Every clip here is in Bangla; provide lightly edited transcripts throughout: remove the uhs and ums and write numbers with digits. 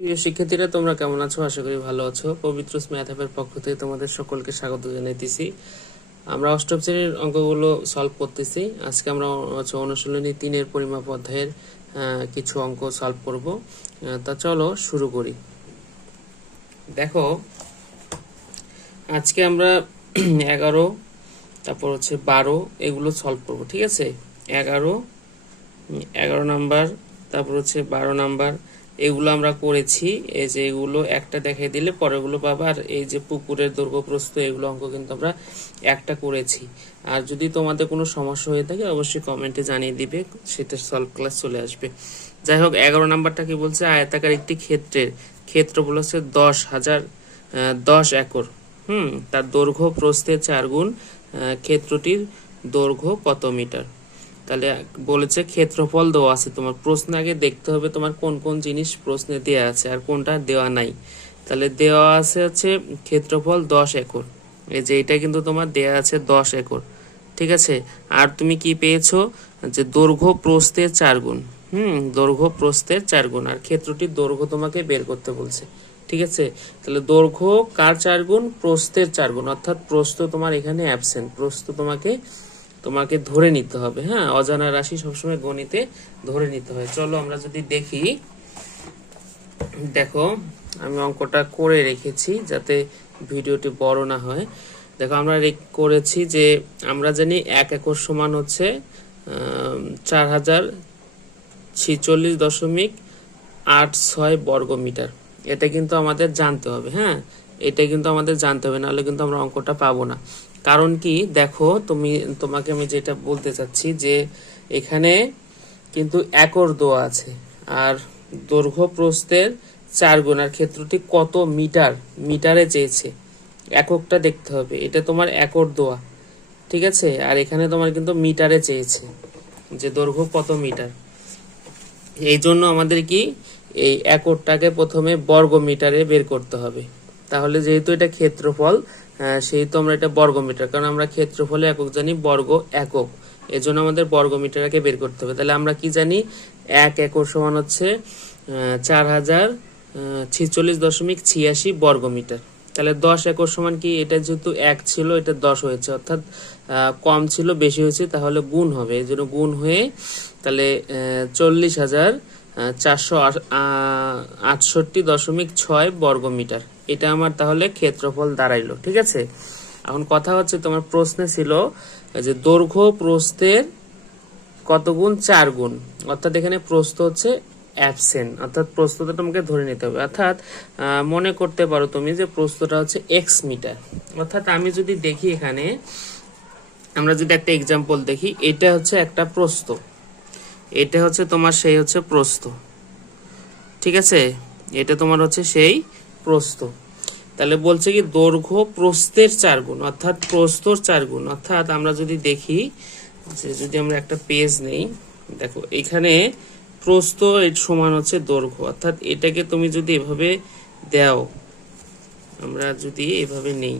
প্রিয় শিক্ষার্থীরা, তোমরা কেমন আছো? আশা করি ভালো আছো। পবিত্র ম্যাথ অ্যাপের পক্ষ থেকে তোমাদের সকলকে স্বাগত জানাইতেছি। আমরা অষ্টম শ্রেণীর অঙ্কগুলো সলভ করতেছি। আজকে আমরা অনুশীলনী 3-এর পরিমাপ অধ্যায়ের কিছু অঙ্ক সলভ করব। তা চলো শুরু করি। দেখো, আজকে আমরা 11, তারপর 12 এগুলো সলভ করব। ঠিক আছে, 11 নাম্বার, তারপর 12 নাম্বার এগুলো আমরা করেছি। এই যে এগুলো একটা দেখাই দিলে পরেগুলো পাবা। আর এই যে পুকুরের দৈর্ঘ্য প্রস্থ এগুলো অঙ্ক কিন্তু আমরা একটা করেছি। আর যদি তোমাদের কোনো সমস্যা হয়ে থাকে অবশ্যই কমেন্টে জানিয়ে দিবে, সেটা সলভ ক্লাস চলে আসবে। যাই হোক, 11 নাম্বারটা কি বলছে? আয়তাকার একটি ক্ষেত্রের ক্ষেত্রফল হচ্ছে 10 একর। তার দৈর্ঘ্য প্রস্থের 4 গুণ। ক্ষেত্রটির দৈর্ঘ্য কত মিটার? তাহলে বলেছে ক্ষেত্রফল দেওয়া আছে। তোমার প্রশ্ন আগে দেখতে হবে তোমার কোন কোন জিনিস প্রশ্নে দেওয়া আছে আর কোনটা দেওয়া নাই। তাহলে দেওয়া আছে ক্ষেত্রফল 10 একর। এই যে এটা কিন্তু তোমার দেওয়া আছে 10 একর। ঠিক আছে, আর তুমি কি পেয়েছো? যে দৈর্ঘ্য প্রস্থের 4 গুণ। দৈর্ঘ্য প্রস্থের 4 গুণ, আর ক্ষেত্রটির দৈর্ঘ্য তোমাকে বের করতে বলছে। ঠিক আছে, তাহলে দৈর্ঘ্য কার 4 গুণ? প্রস্থের 4 গুণ, অর্থাৎ প্রস্থ তোমার এখানে অ্যাবসেন্ট। প্রস্থ তোমাকে ধরে নিতে হবে। হ্যাঁ, অজানা রাশি সবসময় গণিতে ধরে নিতে হয়। চলো আমরা যদি দেখি, দেখো আমি অঙ্কটা করে রেখেছি যাতে ভিডিওটি বড় না হয়। দেখো আমরা করেছি যে আমরা জানি 1 একর সমান হচ্ছে 4046.86 বর্গ মিটার। এটা কিন্তু আমাদের জানতে হবে। হ্যাঁ, এটা কিন্তু আমাদের জানতে হবে, নাহলে কিন্তু আমরা অঙ্কটা পাবো না। কারণ কি, দেখো তোমাকে আমি যেটা বলতে চাচ্ছি যে এখানে কিন্তু একর দেওয়া আছে, আর দৈর্ঘ্য প্রস্থের 4 গুণ, আর ক্ষেত্রটি কত মিটারে চেয়েছে। এককটা দেখতে হবে, এটা তোমার একর দেওয়া। ঠিক আছে, আর এখানে তোমার কিন্তু মিটারে চেয়েছে যে দৈর্ঘ্য কত মিটার। এই জন্য আমাদের কি এই একরটাকে প্রথমে বর্গ মিটারে বের করতে হবে। তাহলে যেহেতু এটা ক্ষেত্রফল, সেহেতু আমরা এটা বর্গ মিটার, কারণ আমরা ক্ষেত্রফলে একক জানি বর্গ একক। এজন্য আমাদের বর্গ মিটারকে বের করতে হবে। তাহলে আমরা কি জানি? 1 একর সমান হচ্ছে 4046.86 বর্গ মিটার। তাহলে 10 একর সমান কি? এটা যেহেতু 1 ছিল, এটা 10 হয়েছে, অর্থাৎ কম ছিল বেশি হয়েছে, তাহলে গুণ হবে। এই জন্য গুণ হয়ে তাহলে 40,468.6 বর্গ মিটার। এটা আমার তাহলে ক্ষেত্রফল দাঁড়াইলো। ঠিক আছে, এখন কথা হচ্ছে তোমার প্রশ্নে ছিল যে দৈর্ঘ্য প্রস্থের কত গুণ? 4 গুণ, অর্থাৎ এখানে প্রস্থ হচ্ছে অ্যাবসেন্ট, অর্থাৎ প্রস্থটা তোমাকে ধরে নিতে হবে। অর্থাৎ মনে করতে পারো তুমি যে প্রস্থটা হচ্ছে এক্স মিটার। অর্থাৎ আমি যদি দেখি এখানে, আমরা যদি একটা এক্সাম্পল দেখি, এটা হচ্ছে একটা প্রস্থ, এটা হচ্ছে তোমার সেই হচ্ছে প্রস্থ। ঠিক আছে, এটা তোমার হচ্ছে সেই প্রস্থ। তাহলে বলছে কি দৈর্ঘ্য প্রস্থের 4 গুণ, অর্থাৎ প্রস্থর 4 গুণ। অর্থাৎ আমরা যদি দেখি যে যদি আমরা একটা পেজ নেই, দেখো এখানে প্রস্থ সমান হচ্ছে দৈর্ঘ্য, অর্থাৎ এটাকে তুমি যদি এভাবে দাও, আমরা যদি এভাবে নেই,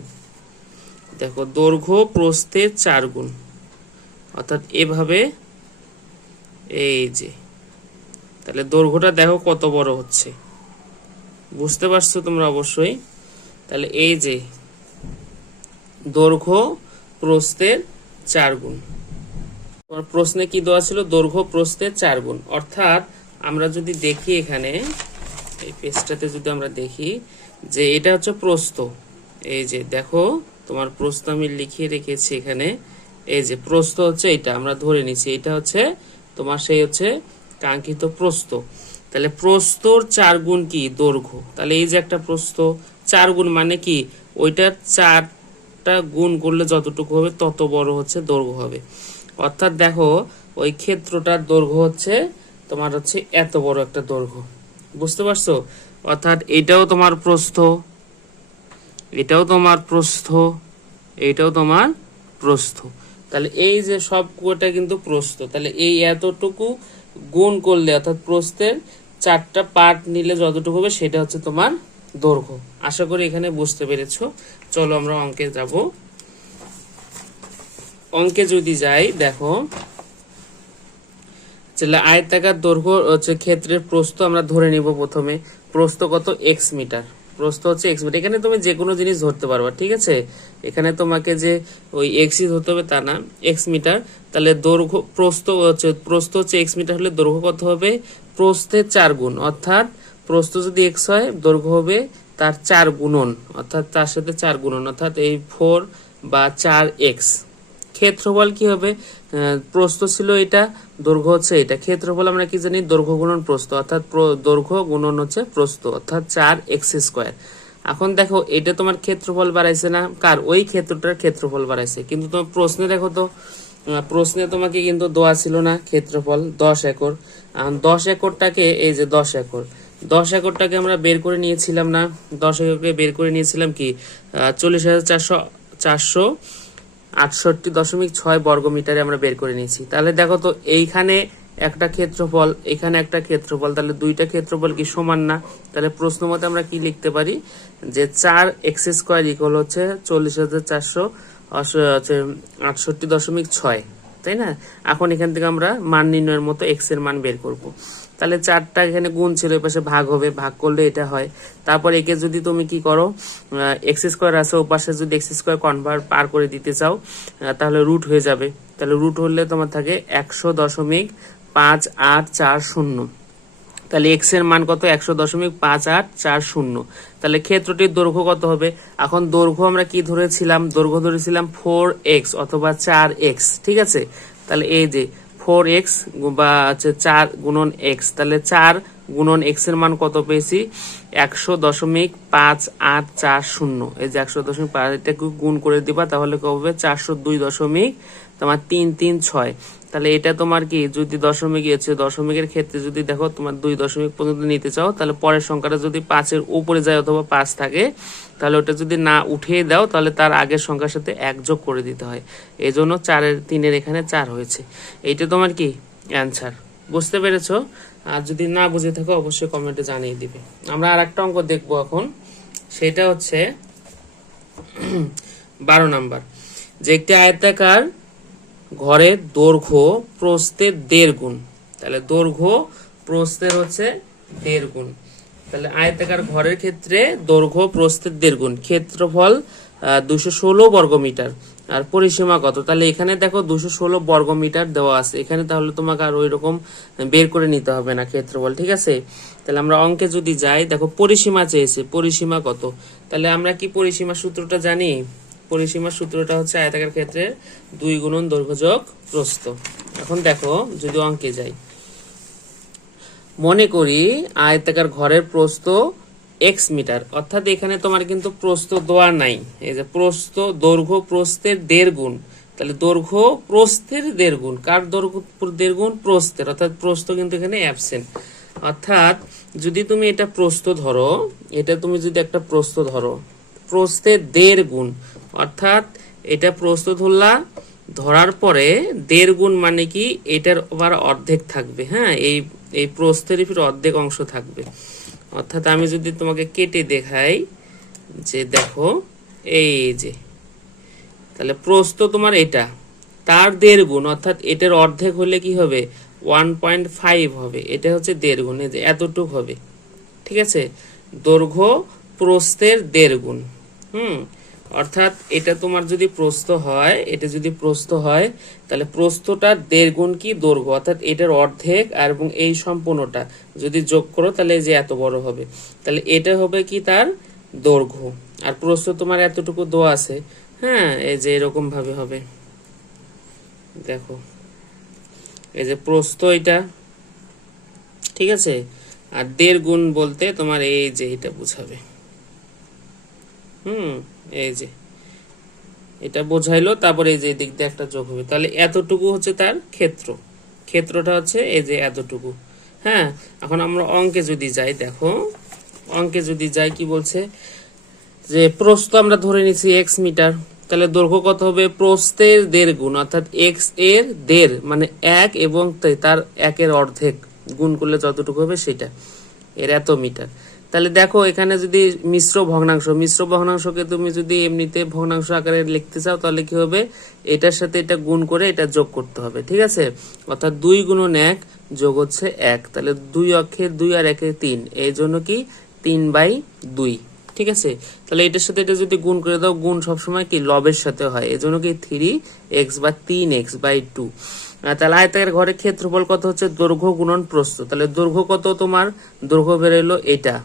দেখো দৈর্ঘ্য প্রস্থের 4 গুণ, অর্থাৎ এভাবে, এই যে তাহলে দৈর্ঘ্যটা দেখো কত বড় হচ্ছে, বুঝতে পারছো তোমরা অবশ্যই। তাহলে এই যে দৈর্ঘ্য প্রস্থের 4 গুণ। তোমার প্রশ্নে কি দেওয়া ছিল? দৈর্ঘ্য প্রস্থের 4 গুণ। অর্থাৎ আমরা যদি দেখি এখানে এই পেজটাতে যদি আমরা দেখি যে এটা হচ্ছে প্রস্থ, এই যে দেখো তোমার প্রস্থ আমি লিখিয়ে রেখেছি এখানে। এই যে প্রস্থ হচ্ছে এটা, আমরা ধরে নিচ্ছি এটা হচ্ছে তোমার সেই হচ্ছে কাঙ্ক্ষিত প্রস্থ। তাহলে প্রস্থর 4 গুণ কি? দৈর্ঘ্য। তাহলে এই যে একটা প্রস্থ 4 গুণ মানে কি? ওইটার 4টা গুণ করলে যতটুকু হবে তত বড় হচ্ছে দৈর্ঘ্য হবে। অর্থাৎ দেখো ওই ক্ষেত্রটার দৈর্ঘ্য হচ্ছে তোমার হচ্ছে এত বড় একটা দৈর্ঘ্য, বুঝতে পারছো? অর্থাৎ এটাও তোমার প্রস্থ, এটাও তোমার প্রস্থ, এইটাও তোমার প্রস্থ। তাহলে এই যে সব কটা কিন্তু প্রস্থ। তাহলে এই এতটুকু গুণ করলে, অর্থাৎ প্রস্থের 4টা পার্ট নিলে যতটুকু হবে সেটা হচ্ছে তোমার দৈর্ঘ্য। আশা করি এখানে বুঝতে পেরেছো। চলো আমরা অঙ্কে যাব। অঙ্কে যদি যাই, দেখো তাহলে আয়তাকার দৈর্ঘ্য হচ্ছে ক্ষেত্রের প্রস্থ আমরা ধরে নিব প্রথমে। প্রস্থ কত? X metre. প্রস্থ হচ্ছে এক্স মিটার। এখানে তুমি যে কোনো জিনিস ধরতে পারবা, ঠিক আছে। এখানে তোমাকে যে ওই এক্সই ধরতে হবে তা না, এক্স মিটার। তাহলে দৈর্ঘ্য প্রস্থ হচ্ছে এক্স মিটার হলে দৈর্ঘ্য কত হবে? প্রস্থের 4 গুণ, অর্থাৎ প্রস্থ যদি এক্স হয় দৈর্ঘ্য হবে তার 4 গুণন, অর্থাৎ তার সাথে 4 গুণন, অর্থাৎ এই 4 বা 4x। ক্ষেত্রফল কি হবে? প্রস্থ ছিল এটা, দৈর্ঘ্য হচ্ছে এটা। ক্ষেত্রফল আমরা কি জানি? দৈর্ঘ্য গুণন প্রস্থ, অর্থাৎ দৈর্ঘ্য গুণন হচ্ছে প্রস্থ, অর্থাৎ 4x²। এখন দেখো এটা তোমার ক্ষেত্রফল বাড়াইছে না? কার? ওই ক্ষেত্রটার ক্ষেত্রফল বাড়াইছে। কিন্তু তোমার প্রশ্নে দেখো তো, প্রশ্নে তোমাকে কিন্তু দেওয়া ছিল না ক্ষেত্রফল 10 একর। 10 একরটাকে, এই যে 10 একর, 10 একরটাকে আমরা বের করে নিয়েছিলাম না? 10 একরকে বের করে নিয়েছিলাম কি 40,468.6 বর্গমিটারে আমরা বের করে নিয়েছি। তাহলে দেখো তো এইখানে একটা ক্ষেত্রফল, এখানে একটা ক্ষেত্রফল, তাহলে দুইটা ক্ষেত্রফল কি সমান না? তাহলে প্রশ্ন মতে আমরা কি লিখতে পারি যে 4x² ইকুয়াল হচ্ছে 40,468.6, তাই না? এখন এখান থেকে আমরা মান নির্ণয়ের মতো এক্স এর মান বের করব। তাহলে 4টা এখানে গুণ ছিল, এই পাশে ভাগ হবে, ভাগ করলে এটা হয়। তারপর একে যদি তুমি কি করো, x² আছে, ও পাশে যদি x² কনভার্ট পার করে দিতে চাও তাহলে রুট হয়ে যাবে। তাহলে রুট হলে তোমার থাকে 100.5840। তাহলে এক্স এর মান কত? 100.5840। তাহলে ক্ষেত্রটির দৈর্ঘ্য কত হবে? এখন দৈর্ঘ্য আমরা কি ধরেছিলাম? দৈর্ঘ্য ধরেছিলাম 4x অথবা 4x, ঠিক আছে। তাহলে এই যে 4x বা 4 গুণন x, তাহলে 4 গুণন x এর মান কত পেয়েছি? 100.5840। এই যে 100.5, এটাকে গুণ করে দিবা, তাহলে কত হবে? 402.336। তাহলে এটা তোমার কি, যদি দশমিক আছে, দশমিকের ক্ষেত্রে যদি দেখো তোমার 2 দশমিক পর্যন্ত নিতে চাও, তাহলে পরের সংখ্যাটা যদি 5-এর উপরে যায় অথবা 5 থাকে, তাহলে ওটা যদি না উঠিয়ে দাও তাহলে তার আগের সংখ্যার সাথে 1 যোগ করে দিতে হয়। এই জন্য 3-এর এখানে 4 হয়েছে। এইটা তোমার কি অ্যান্সার। বুঝতে পেরেছো? আর যদি না বুঝে থাকো অবশ্যই কমেন্টে জানিয়ে দিবে। আমরা আর একটা অঙ্ক দেখবো এখন, সেটা হচ্ছে 12 নাম্বার। যে একটি আয়তাকার ঘরের দৈর্ঘ্য প্রস্থের 1.5 গুণ। তাহলে দৈর্ঘ্য প্রস্থের হচ্ছে 1.5 গুণ। তাহলে আয়তাকার ঘরের ক্ষেত্রে দৈর্ঘ্য প্রস্থের 1.5 গুণ, ক্ষেত্রফল 216 বর্গমিটার, আর পরিসীমা কত? তাহলে এখানে দেখো 216 বর্গমিটার দেওয়া আছে এখানে, তাহলে তোমাকে আর ওই রকম বের করে নিতে হবে না ক্ষেত্রফল, ঠিক আছে। তাহলে আমরা অঙ্কে যদি যাই, দেখো পরিসীমা চেয়েছে, পরিসীমা কত? তাহলে আমরা কি পরিসীমা সূত্রটা জানি? পরিসীমার সূত্রটা হচ্ছে আয়তাকার ক্ষেত্রে 2 গুণন দৈর্ঘ্য যোগ প্রস্থ। এখন দেখো যদি অঙ্কে যাই, মনে করি আয়তাকার ঘরের প্রস্থ x মিটার, অর্থাৎ এখানে তোমার কিন্তু প্রস্থ দেওয়া নাই। এই যে প্রস্থ, দৈর্ঘ্য প্রস্থের 1.5 গুণ। তাহলে দৈর্ঘ্য প্রস্থের 1.5 গুণ, কার দৈর্ঘ্য 1.5 গুণ? প্রস্থের, অর্থাৎ প্রস্থ কিন্তু এখানে অ্যাবসেন্ট। অর্থাৎ যদি তুমি এটা প্রস্থ ধরো, এটা তুমি যদি একটা প্রস্থ ধরো, প্রস্থের 1.5 গুণ, অর্থাৎ এটা প্রস্থ ধরলা, ধরার পরে 1.5 গুণ মানে কি এটার আবার অর্ধেক থাকবে। হ্যাঁ, এই প্রস্থের ফির অর্ধেক অংশ থাকবে। অর্থাৎ আমি যদি তোমাকে কেটে দেখাই, যে দেখো এই যে, তাহলে প্রস্থ তোমার এটা, তার 1.5 গুণ, অর্থাৎ এটার অর্ধেক হলে কি হবে? 1.5 হবে। এটা হচ্ছে 1.5 গুণ, এই যে এতটুক হবে, ঠিক আছে। দৈর্ঘ্য প্রস্থের 1.5 গুণ। অর্থাৎ এটা তোমার যদি প্রস্থ হয়, এটা যদি প্রস্থ হয়, তাহলে প্রস্থটা 1.5 গুণ কি দৈর্ঘ্য, অর্থাৎ এটার অর্ধেক, আর এবং এই সম্পূর্ণটা যদি যোগ করো তাহলে এই যে এত বড় হবে। তাহলে এটা হবে কি তার দৈর্ঘ্য, আর প্রস্থ তোমার এতটুকু দেওয়া আছে। হ্যাঁ, এই যে এরকম ভাবে হবে, দেখো এই যে প্রস্থ এটা, ঠিক আছে। আর 1.5 গুণ বলতে তোমার এই যে এটা বুঝাবে। এই যে এটা বোঝাইলো, তারপরে এই যে দিক দিয়ে একটা যোগ হবে, তাহলে এতটুকু হচ্ছে তার ক্ষেত্র। ক্ষেত্রটা হচ্ছে এই যে এতটুকু। হ্যাঁ, এখন আমরা অঙ্কে যদি যাই, দেখো অঙ্কে যদি যাই কি বলছে, যে প্রস্থ আমরা ধরে নিছি x মিটার, তাহলে দৈর্ঘ্য কত হবে? প্রস্থের 1.5 গুণ, অর্থাৎ x এর 1.5 মানে 1 এবং তার 1 এর অর্ধেক গুণ করলে যতটুকু হবে সেটা, এর এত মিটার। তাহলে দেখো এখানে যদি মিশ্র ভগ্নাংশকে তুমি যদি এমনিতে ভগ্নাংশ আকারে লিখতে চাও তাহলে কি হবে, এটার সাথে এটা গুণ করে এটা যোগ করতে হবে, ঠিক আছে। অর্থাৎ 2 গুণন 1 যোগ হচ্ছে 1, তাহলে 2 অক্ষে 2 আর 1 3, এই জন্য কি 3/2, ঠিক আছে। তাহলে এটার সাথে এটা যদি গুণ করে দাও, গুণ সবসময় কি লবের সাথে হয়, এই জন্য কি 3x বা 3x/2। তাহলে আয়তাকার ঘরের ক্ষেত্রফল কত হচ্ছে, দৈর্ঘ্য গুণন প্রস্থ। তাহলে দৈর্ঘ্য কত, তোমার দৈর্ঘ্য বেরোলো এটা,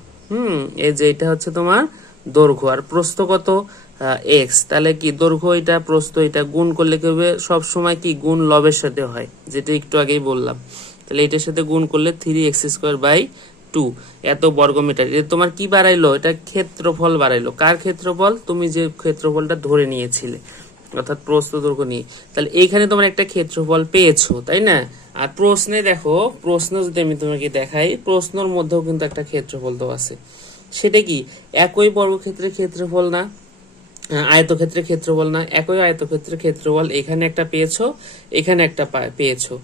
এই যে এটা হচ্ছে তোমার দৈর্ঘ্য, আর প্রস্থ কত এক্স। তাহলে কি দৈর্ঘ্য এটা, প্রস্থ এটা, গুণ করলে কি হবে, সবসময় কি গুণ লবের সাথে হয়, যেটা একটু আগেই বললাম। তাহলে এটার সাথে গুণ করলে 3x²/2 এত বর্গমিটার। এটা তোমার কি বাড়াইলো, এটা ক্ষেত্রফল বাড়াইলো। কার ক্ষেত্রফল, তুমি যে ক্ষেত্রফলটা ধরে নিয়েছিলে, অর্থাৎ প্রস্থ দৈর্ঘ্য নিয়ে। তাহলে এইখানে তোমার একটা ক্ষেত্রফল পেয়েছো, তাই না। আর প্রশ্নে দেখো, প্রশ্ন যদি আমি তোমাকে দেখাই, প্রশ্নের মধ্যেও কিন্তু একটা ক্ষেত্রফল তো আছে। সেটা কি, একই বর্গক্ষেত্রের ক্ষেত্রফল না, আয়তক্ষেত্রের ক্ষেত্রফল না, একই আয়তক্ষেত্রের ক্ষেত্রফল এখানে একটা পেয়েছো, এখানে একটা পেয়েছো।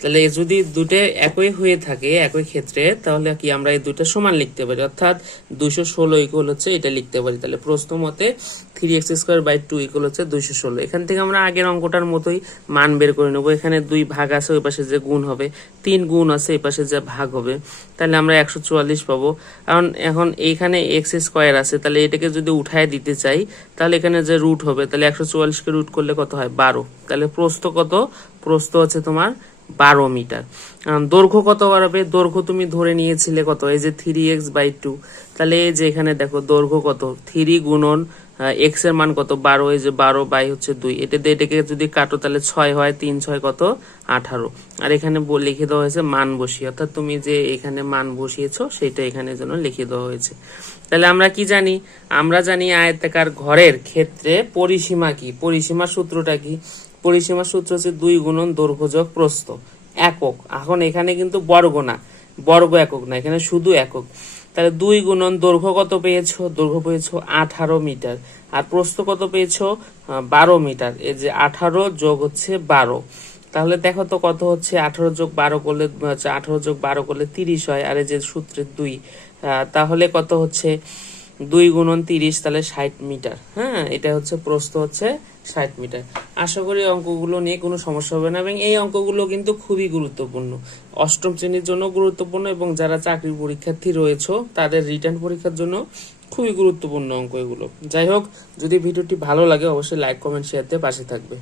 তাহলে যদি দুটো একই হয়ে থাকে একই ক্ষেত্রে, তাহলে কি আমরা এই দুটো সমান লিখতে পারি, অর্থাৎ 216 ইকুয়াল হচ্ছে এটা লিখতে পারি। তাহলে প্রশ্ন মতে 3x²/2 ইকুয়াল হচ্ছে 216। এখান থেকে আমরা আগের অঙ্কটার মতোই মান বের করে নেবো। এখানে 2 ভাগ আছে, ওই পাশে যে গুণ হবে, 3 গুণ আছে, এই পাশে যে ভাগ হবে, তাহলে আমরা 144 পাবো। কারণ এখন এইখানে x² আছে, তাহলে এটাকে যদি উঠায় দিতে চাই, তাহলে এখানে যে রুট হবে, তাহলে 144কে রুট করলে কত হয়, 12। তাহলে প্রস্থ কত, প্রস্থ হচ্ছে তোমার 12 মিটার। দৈর্ঘ্য কত বাড়াবে, দৈর্ঘ্য তুমি ধরে নিয়েছিলে কত, এই যে 3x/2। তাহলে এই যে এখানে দেখো দৈর্ঘ্য কত, 3 গুণন x এর মান কত 12, এই যে 12/2, এটা দিয়ে এটাকে যদি কাটো তাহলে 6 হয়, 3 6 কত 18। আর এখানে লিখে দেওয়া হয়েছে মান বসিয়ে, অর্থাৎ তুমি যে এখানে মান বসিয়েছো সেটা এখানে যেন লিখে দেওয়া হয়েছে। তাহলে আমরা কি জানি, আমরা জানি আয়তাকার ঘরের ক্ষেত্রে পরিসীমা কি, পরিসীমার সূত্রটা কি, পরিসীমার সূত্র হচ্ছে 2 গুণন দৈর্ঘ্য যোগ প্রস্থ, একক। এখন এখানে কিন্তু বর্গ না, বর্গ একক না, এখানে শুধু একক। তাহলে 2 গুণন দৈর্ঘ্য কত পেয়েছো, দৈর্ঘ্য পেয়েছো 18 মিটার, আর প্রস্থ কত পেয়েছো 12 মিটার। এই যে 18 যোগ হচ্ছে 12, তাহলে দেখো তো কত হচ্ছে, 18 যোগ 12 করলে 18 যোগ 12 করলে 30 হয়, আর এই যে সূত্রের 2, তাহলে কত হচ্ছে 2 গুণন 30, তাহলে 60 মিটার। হ্যাঁ, এটা হচ্ছে প্রস্থ হচ্ছে 60 মিটার। আশা করি অঙ্কগুলো নিয়ে কোনো সমস্যা হবে না, এবং এই অঙ্কগুলো কিন্তু খুবই গুরুত্বপূর্ণ, অষ্টম শ্রেণীর জন্য গুরুত্বপূর্ণ, এবং যারা চাকরির পরীক্ষার্থী রয়েছে তাদের রিটার্ন পরীক্ষার জন্য খুবই গুরুত্বপূর্ণ অঙ্ক এগুলো। যাই হোক, যদি ভিডিওটি ভালো লাগে অবশ্যই লাইক কমেন্ট শেয়ার দিয়ে পাশে থাকবে।